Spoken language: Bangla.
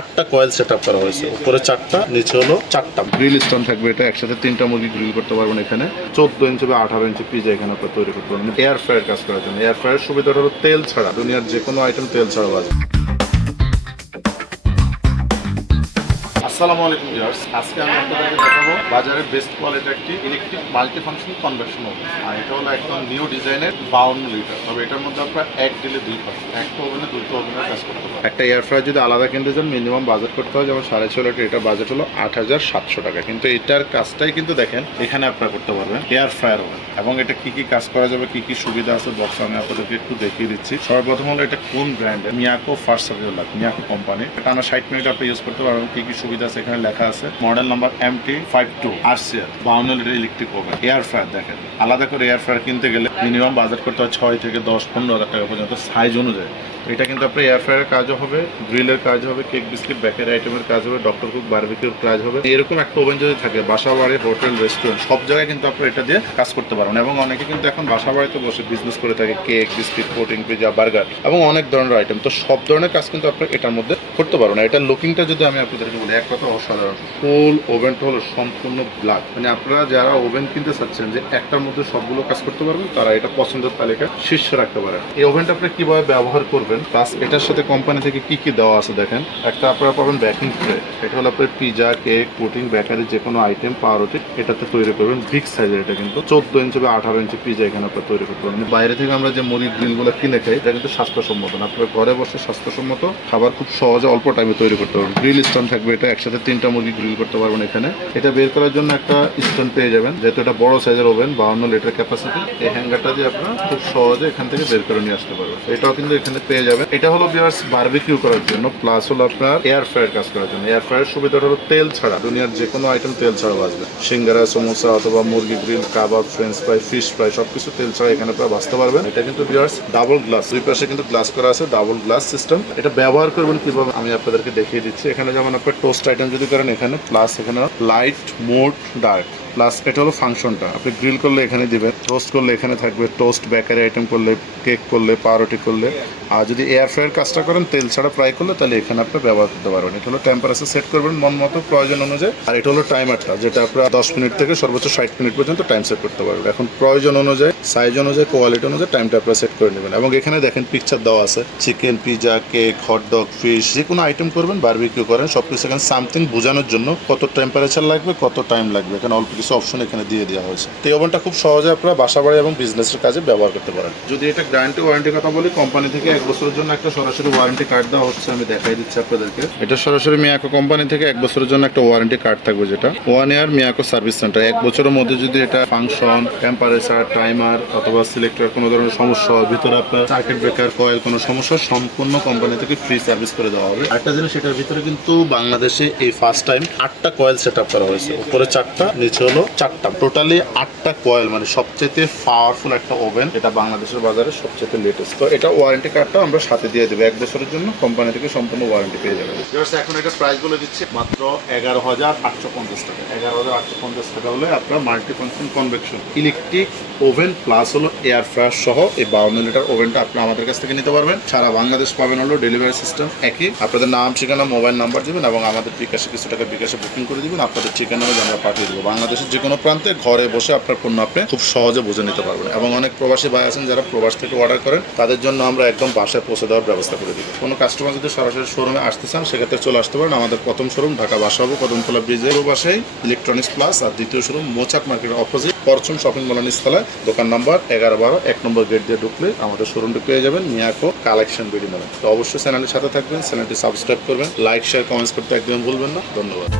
8টা কয়েল সেটআপ করা হয়েছে, উপরে 4টা, নিচে হলো 4টা। গ্রিল স্টোন থাকবে, এটা একসাথে 3টা মুরগি গ্রিল করতে পারবেন। এখানে 14 ইঞ্চি বা 18 ইঞ্চি পিজা এখানে আপনার তৈরি করতে পারবেন এয়ার ফ্রায়ার কাজ করার জন্য। এয়ার ফ্রায়ার সুবিধাটা হলো তেল ছাড়া, দুনিয়ার যে কোনো আইটেম তেল ছাড়া বাজে। আসসালামু আলাইকুম ভিউয়ার্স, আজকে আমি আপনাদেরকে দেখাবো বাজারের বেস্ট কোয়ালিটির একটি electric multi function convection oven. আর এটা হলো একদম নিউ ডিজাইনের 52 লিটার। তবে এটার মধ্যে আপনার এক দিলে 2 পাবেন, একটা ওভেনে 2টা ওভেনের কাজ করতে পারবেন। একটা এয়ার ফ্রায়ার যদি আলাদা কিনতে চান মিনিমাম বাজেট করতে হয়, যেমন 6.5 লিটার, এটা বাজেট হলো 8,700 টাকা। কিন্তু এটার কাজটাই কিন্তু দেখেন এখানে আপনারা করতে পারবেন এয়ার ফ্রায়ার ওভেন। এবং এটা কি কি কাজ করা যাবে, কি কি সুবিধা আছে বক্স আমি আপনাদেরকে একটু দেখিয়ে দিচ্ছি। সর্বপ্রথম হলো এটা কোন ব্র্যান্ডের, Miyako first service, Miyako company. এটা টানা 60 মিনিট আপনি ইউজ করতে পারবেন। কি কি সুবিধা আছে এখানে লেখা আছে। Model number MT52 RCR 52 litre electric oven air fryer. দেখেন আলাদা করে এয়ার ফ্রায়ার কিনতে গেলে মিনিমাম বাজেট করতে হয় 6 থেকে 10-15 হাজার টাকা পর্যন্ত সাইজ অনুযায়ী। এটা কিন্তু আপনার এয়ার ফ্রায়ারের কাজও হবে, গ্রিলের কাজ হবে, কেক বিস্কিট বেকারি আইটেমের কাজ হবে, ডক্টর কুক বারবিকিউর কাজ হবে। এরকম একটা ওভেন যদি থাকে বাসা বাড়ি, হোটেল, রেস্টুরেন্ট সব জায়গায় কিন্তু আপনার এটা দিয়ে কাজ করতে পারবেন। এবং অনেকে কিন্তু এখন বাসা বাড়িতে বসে বিজনেস করে থাকে, cake biscuit, coating, pizza, burger এবং অনেক ধরনের আইটেম। তো সব ধরনের কাজ কিন্তু আপনার এটার মধ্যে করতে পারবেন। এটার লুকিংটা যদি আমি আপনাদেরকে বলি, এক কথা অসাধারণ। ফুল ওভেনটা হলো সম্পূর্ণ ব্ল্যাক, মানে আপনারা যারা ওভেন কিনতে চাচ্ছেন যে একটার মধ্যে সবগুলো কাজ করতে পারবেন, তারা এটা পছন্দের তালিকায় শীর্ষে রাখতে পারেন। এই ওভেনটা আপনি কিভাবে ব্যবহার করবেন, প্লাস এটার সাথে কোম্পানি থেকে কি কি দেওয়া আছে দেখেন। একটা আপনারা পাবেন বেকিং ট্রে, এটা হলো আপনার পিজা, কেক, পুডিং, বেকারি যে কোনো আইটেম, পাউরুটি এটাতে তৈরি করবেন। বিগ সাইজের, এটা কিন্তু 14 ইঞ্চি বা 18 ইঞ্চি পিজা এখানে আপনার তৈরি করতে পারবেন। বাইরে থেকে আমরা যে মুড়ি গ্রিলগুলো কিনে খাই, এটা কিন্তু স্বাস্থ্যসম্মত না। আপনার ঘরে বসে স্বাস্থ্যসম্মত খাবার খুব সহজে অল্প টাইমে তৈরি করতে পারবেন। গ্রিল স্টোন থাকবে, এটা একসাথে 3টা মুরগি গ্রিল করতে পারবেন। এখানে এটা বের করার জন্য একটা স্টোন পেয়ে যাবেন, যেহেতু এটা বড় সাইজের ওভেন, 52 লিটার ক্যাপাসিটি। এই হ্যাঙ্গারটা দিয়ে আপনারা খুব সহজে এখান থেকে বের করে নিয়ে আসতে পারবেন। এটাও কিন্তু এখানে পেয়ে যাবেন। এটা হলো ভিউয়ার্স বারবিকিউ করার জন্য, প্লাস হলো আপনার এয়ার ফ্রায়ার কাজ করার জন্য। এয়ার ফ্রায়ার সুবিধাটা হলো তেল ছাড়া, দুনিয়ার যে কোনো আইটেম তেল ছাড়া বাজবে। সিঙ্গারা, সমোসা অথবা মুরগি গ্রিল, কাবাব, ফ্রেঞ্চ ফ্রাই, ফিশ ফ্রাই সবকিছু তেল ছাড়া এখানে আপনারা বাঁচতে পারবেন। এটা কিন্তু ভিউয়ার্স ডাবল গ্লাস, দুই পাশে কিন্তু গ্লাস করা আছে, ডাবল গ্লাস সিস্টেম। এটা ব্যবহার করবেন কিভাবে আমি আপনাদেরকে দেখিয়ে দিচ্ছি। এখানে যেমন আপনার টোস্ট আইটেম যদি করেন এখানে, প্লাস এখানে লাইট, মোড, ডার্ক, প্লাস এটা হলো ফাংশনটা। আপনি গ্রিল করলে এখানে দিবেন, টোস্ট করলে এখানে থাকবে, টোস্ট বেকারি আইটেম করলে, কেক করলে, পাউরুটি করলে। আর যদি এয়ার ফ্রায়ার কাজটা করেন তেল ছাড়া ফ্রাই করলে, তাহলে এখানে আপনি ব্যবহার করতে পারবেন। এটা হলো টেম্পারেচার সেট করবেন মন মতো প্রয়োজন অনুযায়ী। আর এটা হলো টাইমারটা, যেটা আপনার 10 মিনিট থেকে সর্বোচ্চ 60 মিনিট পর্যন্ত টাইম সেট করতে পারবেন। এখন প্রয়োজন অনুযায়ী, সাইজ অনুযায়ী, কোয়ালিটি অনুযায়ী টাইমটা আপনারা সেট করে নেবেন। এবং এখানে দেখেন পিকচার দেওয়া আছে, chicken, pizza, cake, hot dog, fish যে কোনো আইটেম করবেন, বারবিকিউ করেন, সবকিছু এখানে সামথিং বোঝানোর জন্য কত টেম্পারেচার লাগবে, কত টাইম লাগবে, এখানে অল্প কিছু অপশন এখানে দিয়ে দেওয়া হয়েছে। তো এই ওভেনটা খুব সহজে আপনারা বাসা বাড়ি এবং বিজনেসের কাজে ব্যবহার করতে পারেন। যদি এটা গ্যারান্টি ওয়ারেন্টির কথা বলি, কোম্পানি থেকে 1 বছরের জন্য একটা সরাসরি ওয়ারেন্টি কার্ড দেওয়া হচ্ছে, আমি দেখাই দিচ্ছি আপনাদেরকে। এটা সরাসরি মিয়াকো কোম্পানি থেকে 1 বছরের জন্য একটা ওয়ারেন্টি কার্ড থাকবে, যেটা 1 ইয়ার মিয়াকো সার্ভিস সেন্টার। 1 বছরের মধ্যে যদি এটা ফাংশন, টেম্পারেচার, টাইমার অথবা সিলেক্টর কোনো ধরনের সমস্যা হয়, ভিতরে আপনার সার্কিট ব্রেকার, কয়েল কোনো সমস্যা, সম্পূর্ণ কোম্পানি থেকে ফ্রি সার্ভিস করে দেওয়া হবে। একটা জিনিস, এটার ভিতরে কিন্তু বাংলাদেশে এই ফার্স্ট টাইম 8টা কয়েল সেটআপ করা হয়েছে, উপরে 4টা, নিচে হলো 4টা, টোটালি 8টা কয়েল, মানে সবচেয়ে পাওয়ারফুল একটা ওভেন। এটা বাংলাদেশের বাজারে সবচেয়ে লেটেস্ট। তো এটা ওয়ারেন্টি কার্ডটা আমরা সাথে দিয়ে দেবো, 1 বছরের জন্য কোম্পানি থেকে সম্পূর্ণ ওয়ারেন্টি পেয়ে যাবেন। এখন এটা প্রাইস বলে দিচ্ছি মাত্র 11,850 টাকা। 11,850 টাকা হলে আপনার multi function convection electric oven plus হলো এয়ার ফ্রায়ার সহ এই 52 লিটার ওভেনটা আপনি আমাদের কাছ থেকে নিতে পারবেন। সারা বাংলাদেশ পাবেন, হলো ডেলিভারি সিস্টেম একই। আপনাদের নাম, ঠিকানা, মোবাইল নাম্বার দিবেন এবং আমাদের বিকাশে কিছু টাকা বিকাশে বুকিং করে দিবেন। আপনাদের ঠিকানা আমরা পাঠিয়ে দেবো। বাংলাদেশের যে কোনো প্রান্তে ঘরে বসে আপনার পণ্য আপনি খুব সহজে বুঝে নিতে পারবেন। এবং অনেক প্রবাসী ভাই আছেন যারা প্রবাস থেকে অর্ডার করেন, তাদের জন্য আমরা একদম বাসায় পৌঁছে দেওয়ার ব্যবস্থা করে দিব। কোনো কাস্টমার যদি সরাসরি শোরুমে আসতে চান, সেক্ষেত্রে চলে আসতে পারেন। আমাদের প্রথম শোরুম ঢাকা বাসাবো কদমতলা ব্রিজের পাশেই ইলেকট্রনিক্স প্লাস, আর দ্বিতীয় শোরুম মোচাক মার্কেটের অপোজিট পরচুন শপিং মলের নিচতলায়, দোকান নাম্বার 11-12, 1 নম্বর গেট দিয়ে ঢুকলে আমাদের শোরুমটি পেয়ে যাবেন, মিয়াকো কালেকশন বিডি নামে। তো অবশ্যই চ্যানেলের সাথে থাকবেন, চ্যানেলটি সাবস্ক্রাইব করবেন, লাইক, শেয়ার, কমেন্টস করতে একদম ভুলবেন না। ধন্যবাদ।